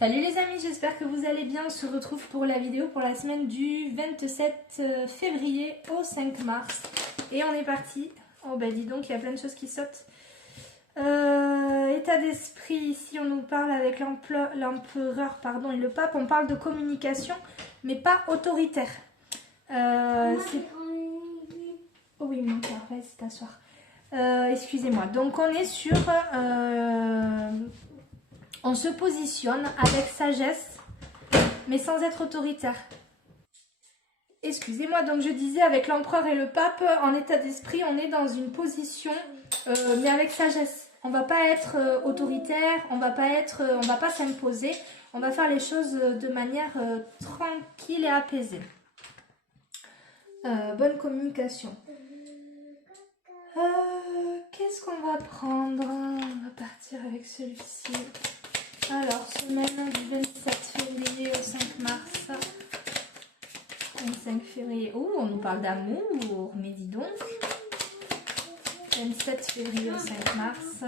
Salut les amis, j'espère que vous allez bien. On se retrouve pour la vidéo pour la semaine du 27 février au 5 mars. Et on est parti. Oh bah dis donc, il y a plein de choses qui sautent. État d'esprit, ici on nous parle avec l'empereur et le pape. On parle de communication, mais pas autoritaire. Oh oui, mon cœur, vas-y t'asseoir. Excusez-moi. Donc on est sur... on se positionne avec sagesse, mais sans être autoritaire. Excusez-moi, donc je disais avec l'empereur et le pape, en état d'esprit, on est dans une position, mais avec sagesse. On va pas être autoritaire, on va pas s'imposer, on va faire les choses de manière tranquille et apaisée. Bonne communication. Qu'est-ce qu'on va prendre? On va partir avec celui-ci. Alors, semaine du 27 février au 5 mars. 25 février. Oh, on nous parle d'amour, mais dis donc. 27 février au 5 mars.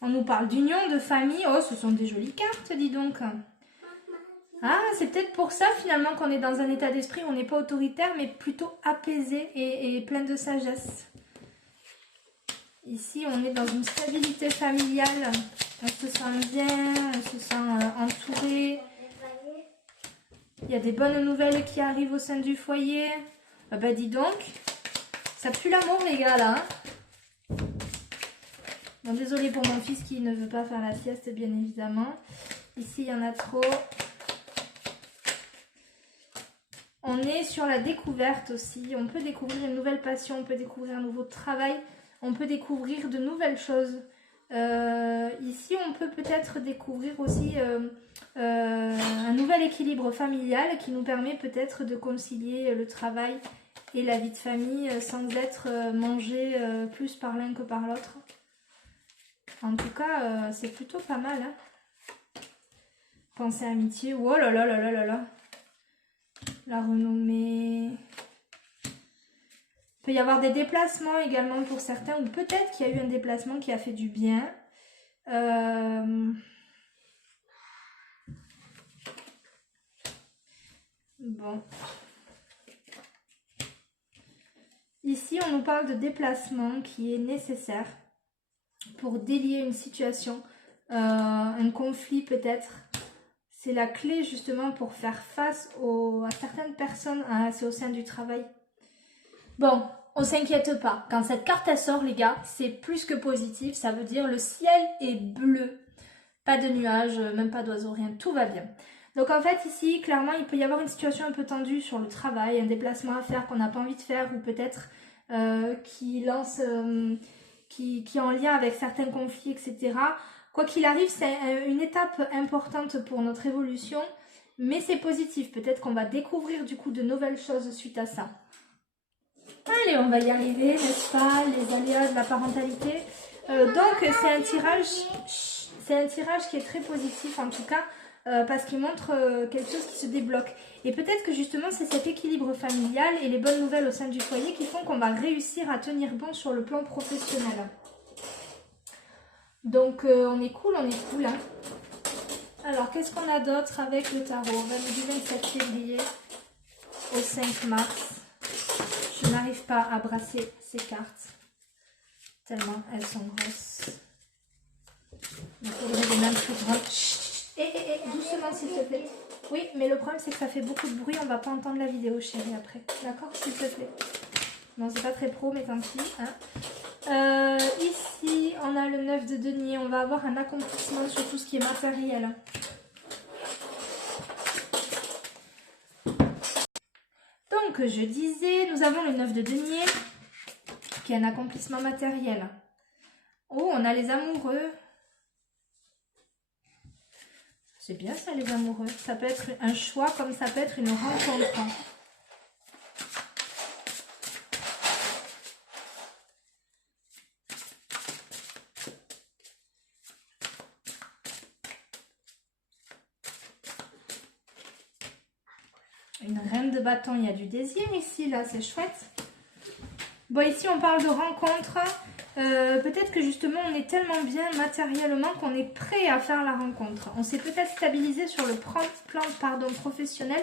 On nous parle d'union, de famille. Oh, ce sont des jolies cartes, dis donc. Ah, c'est peut-être pour ça finalement qu'on est dans un état d'esprit où on n'est pas autoritaire, mais plutôt apaisé et plein de sagesse. Ici, on est dans une stabilité familiale. On se sent bien, on se sent entouré. Il y a des bonnes nouvelles qui arrivent au sein du foyer. Ah bah dis donc, ça pue l'amour les gars là. Bon, désolée pour mon fils qui ne veut pas faire la sieste bien évidemment. Ici, il y en a trop. On est sur la découverte aussi. On peut découvrir une nouvelle passion, on peut découvrir un nouveau travail. On peut découvrir de nouvelles choses. Ici, on peut peut-être découvrir aussi un nouvel équilibre familial qui nous permet peut-être de concilier le travail et la vie de famille sans être mangé plus par l'un que par l'autre. En tout cas, c'est plutôt pas mal. Hein. Pensée amitié. Oh là là là là là là. La renommée... Il peut y avoir des déplacements également pour certains, ou peut-être qu'il y a eu un déplacement qui a fait du bien. Bon. Ici, on nous parle de déplacement qui est nécessaire pour délier une situation, un conflit peut-être. C'est la clé justement pour faire face à certaines personnes, c'est au sein du travail. Bon, on s'inquiète pas. Quand cette carte elle sort, les gars, c'est plus que positif. Ça veut dire le ciel est bleu. Pas de nuages, même pas d'oiseaux, rien. Tout va bien. Donc en fait, ici, clairement, il peut y avoir une situation un peu tendue sur le travail, un déplacement à faire qu'on n'a pas envie de faire ou peut-être qui est en lien avec certains conflits, etc. Quoi qu'il arrive, c'est une étape importante pour notre évolution, mais c'est positif. Peut-être qu'on va découvrir du coup de nouvelles choses suite à ça. Allez, on va y arriver, n'est-ce pas? Les aléas de la parentalité. Donc, c'est un tirage qui est très positif en tout cas, parce qu'il montre quelque chose qui se débloque. Et peut-être que justement, c'est cet équilibre familial et les bonnes nouvelles au sein du foyer qui font qu'on va réussir à tenir bon sur le plan professionnel. Donc, on est cool, hein. Alors, qu'est-ce qu'on a d'autre avec le tarot? On va du 27 février au 5 mars. Je n'arrive pas à brasser ces cartes, tellement elles sont grosses. Il faudrait des mains plus grandes. Doucement s'il te plaît. Oui, mais le problème c'est que ça fait beaucoup de bruit, on va pas entendre la vidéo chérie après. D'accord, s'il te plaît. Non, c'est pas très pro, mais tant pis. Hein. Ici, on a le 9 de denier, on va avoir un accomplissement sur tout ce qui est matériel. Donc, je disais, nous avons le 9 de denier, qui est un accomplissement matériel. Oh, on a les amoureux. C'est bien ça, les amoureux. Ça peut être un choix, comme ça peut être une rencontre. Une reine de bâton, il y a du désir ici, là, c'est chouette. Bon, ici, on parle de rencontre. peut-être que justement on est tellement bien matériellement qu'on est prêt à faire la rencontre. On s'est peut-être stabilisé sur le plan professionnel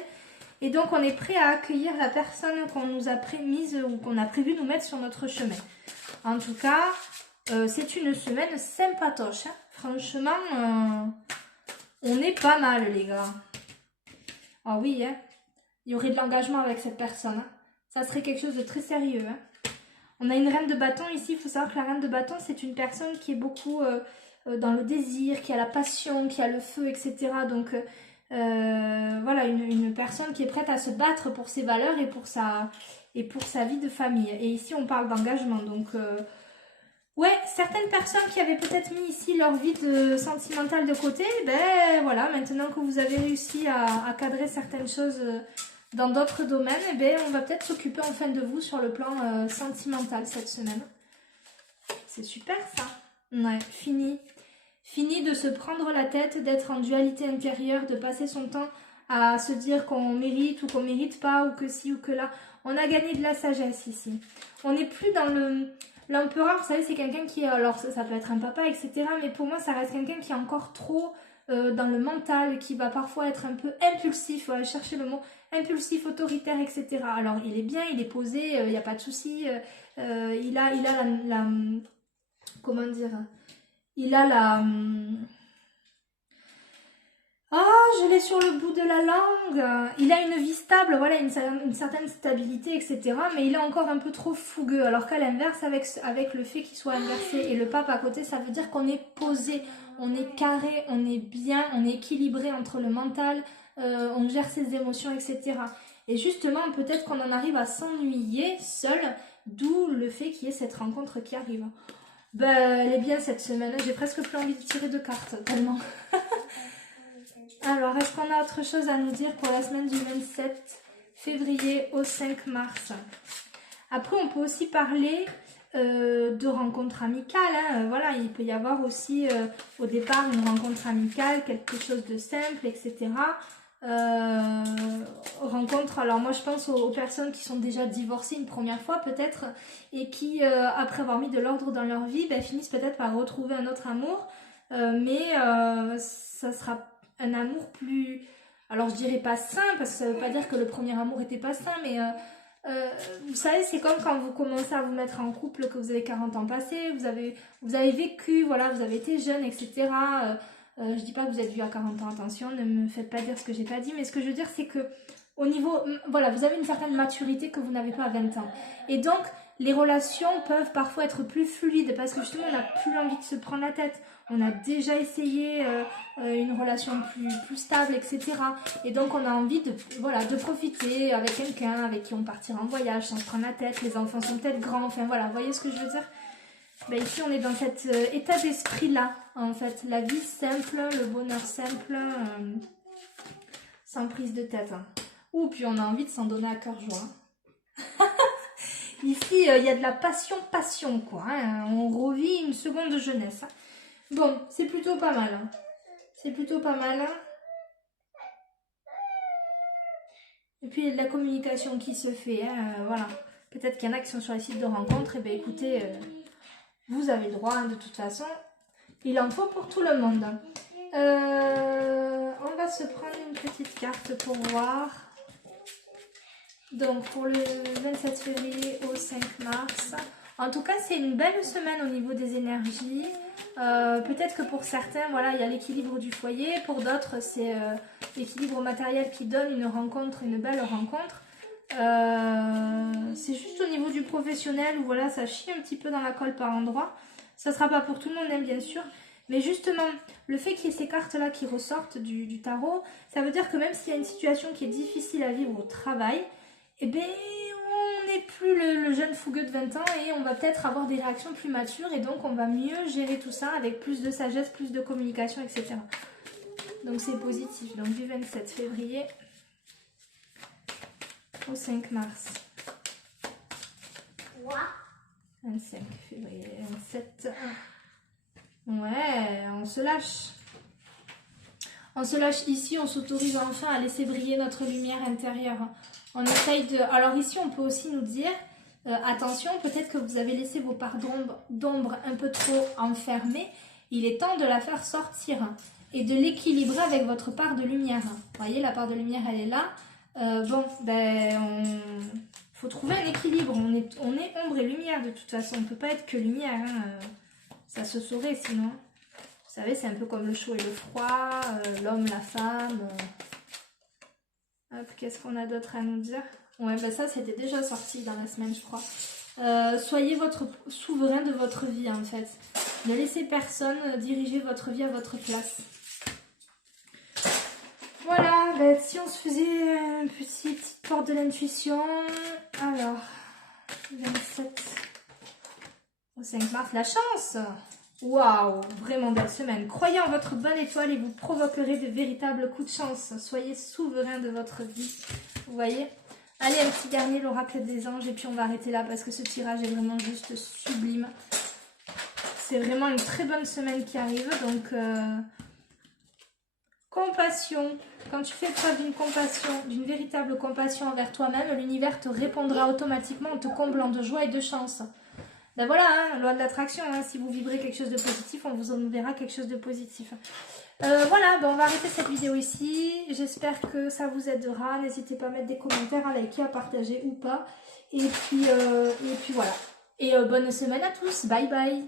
et donc on est prêt à accueillir la personne qu'on nous a mise ou qu'on a prévu nous mettre sur notre chemin. En tout cas, c'est une semaine sympatoche. Hein. Franchement, on est pas mal les gars. Ah oui, hein. Il y aurait de l'engagement avec cette personne. Hein. Ça serait quelque chose de très sérieux. Hein. On a une reine de bâton ici. Il faut savoir que la reine de bâton, c'est une personne qui est beaucoup dans le désir, qui a la passion, qui a le feu, etc. Donc voilà, une personne qui est prête à se battre pour ses valeurs et pour sa vie de famille. Et ici, on parle d'engagement. Donc ouais, certaines personnes qui avaient peut-être mis ici leur vie sentimentale de côté, ben voilà, maintenant que vous avez réussi à cadrer certaines choses dans d'autres domaines, eh ben, on va peut-être s'occuper enfin de vous sur le plan sentimental cette semaine. C'est super ça. Ouais, fini. Fini de se prendre la tête, d'être en dualité intérieure, de passer son temps à se dire qu'on mérite ou qu'on mérite pas, ou que ci ou que là. On a gagné de la sagesse ici. On n'est plus dans l'empereur, vous savez, c'est quelqu'un qui, alors ça peut être un papa, etc. Mais pour moi, ça reste quelqu'un qui est encore trop dans le mental, qui va parfois être un peu impulsif, ouais, chercher le mot, impulsif, autoritaire, etc. Alors, il est bien, il est posé, il n'y a pas de souci. Il a la comment dire, il a la... Oh, je l'ai sur le bout de la langue. Il a une vie stable, voilà, une certaine stabilité, etc. Mais il est encore un peu trop fougueux. Alors qu'à l'inverse, avec le fait qu'il soit inversé et le pape à côté, ça veut dire qu'on est posé, on est carré, on est bien, on est équilibré entre le mental, on gère ses émotions, etc. Et justement, peut-être qu'on en arrive à s'ennuyer seul, d'où le fait qu'il y ait cette rencontre qui arrive. Ben, elle est bien cette semaine, j'ai presque plus envie de tirer de cartes, tellement. Alors, est-ce qu'on a autre chose à nous dire pour la semaine du 27 février au 5 mars? Après, on peut aussi parler de rencontres amicales. Hein. Voilà, il peut y avoir aussi au départ une rencontre amicale, quelque chose de simple, etc. Rencontre, alors moi je pense aux personnes qui sont déjà divorcées une première fois peut-être et qui, après avoir mis de l'ordre dans leur vie, ben, finissent peut-être par retrouver un autre amour. Mais ça sera un amour plus, alors je dirais pas sain parce que ça veut pas dire que le premier amour était pas sain, mais vous savez, c'est comme quand vous commencez à vous mettre en couple, que vous avez 40 ans passés, vous avez vécu, voilà, vous avez été jeune, etc. Je dis pas que vous êtes vieux à 40 ans, attention, ne me faites pas dire ce que j'ai pas dit, mais ce que je veux dire c'est que au niveau, voilà, vous avez une certaine maturité que vous n'avez pas à 20 ans. Et donc, les relations peuvent parfois être plus fluides parce que justement, on n'a plus envie de se prendre la tête. On a déjà essayé une relation plus stable, etc. Et donc, on a envie de profiter avec quelqu'un avec qui on partira en voyage sans se prendre la tête. Les enfants sont peut-être grands, enfin voilà, vous voyez ce que je veux dire? Ben, ici, on est dans cet état d'esprit-là, en fait. La vie simple, le bonheur simple, sans prise de tête. Hein. Ouh, puis on a envie de s'en donner à cœur joie. Ici, il y a de la passion, quoi. Hein. On revit une seconde jeunesse. Hein. Bon, c'est plutôt pas mal. Hein. C'est plutôt pas mal. Hein. Et puis, il y a de la communication qui se fait. Hein. Voilà. Peut-être qu'il y en a qui sont sur les sites de rencontres. Et bien, écoutez, vous avez le droit, hein, de toute façon. Il en faut pour tout le monde. On va se prendre une petite carte pour voir. Donc, pour le 27 février au 5 mars. En tout cas, c'est une belle semaine au niveau des énergies. Peut-être que pour certains, voilà, il y a l'équilibre du foyer. Pour d'autres, c'est l'équilibre matériel qui donne une rencontre, une belle rencontre. C'est juste au niveau du professionnel où voilà, ça chie un petit peu dans la colle par endroit. Ça ne sera pas pour tout le monde, hein, bien sûr. Mais justement, le fait qu'il y ait ces cartes-là qui ressortent du tarot, ça veut dire que même s'il y a une situation qui est difficile à vivre au travail, eh bien, on n'est plus le jeune fougueux de 20 ans et on va peut-être avoir des réactions plus matures et donc on va mieux gérer tout ça avec plus de sagesse, plus de communication, etc. Donc c'est positif. Donc du 27 février au 5 mars. 25 février, 27. Ouais, on se lâche. On se lâche ici, on s'autorise enfin à laisser briller notre lumière intérieure. On essaye de... Alors ici, on peut aussi nous dire attention, peut-être que vous avez laissé vos parts d'ombre un peu trop enfermées. Il est temps de la faire sortir et de l'équilibrer avec votre part de lumière. Vous voyez, la part de lumière, elle est là. Faut trouver un équilibre. On est ombre et lumière de toute façon. On ne peut pas être que lumière. Hein. Ça se saurait sinon. Vous savez, c'est un peu comme le chaud et le froid, l'homme, la femme. Hop, qu'est-ce qu'on a d'autre à nous dire? Ouais, ben ça, c'était déjà sorti dans la semaine, je crois. Soyez votre souverain de votre vie, en fait. Ne laissez personne diriger votre vie à votre place. Voilà, ben, si on se faisait une petite porte de l'intuition. Alors, 27 au 5 mars, la chance! Waouh, vraiment belle semaine. Croyez en votre bonne étoile et vous provoquerez de véritables coups de chance. Soyez souverain de votre vie. Vous voyez? Allez, un petit dernier, l'oracle des anges, et puis on va arrêter là parce que ce tirage est vraiment juste sublime. C'est vraiment une très bonne semaine qui arrive, donc compassion. Quand tu fais preuve d'une compassion, d'une véritable compassion envers toi-même, l'univers te répondra automatiquement en te comblant de joie et de chance. Ben voilà, hein, loi de l'attraction, hein, si vous vibrez quelque chose de positif, on vous enverra quelque chose de positif. Voilà, ben on va arrêter cette vidéo ici. J'espère que ça vous aidera. N'hésitez pas à mettre des commentaires, à liker, à partager ou pas. Et puis voilà. Et bonne semaine à tous. Bye bye.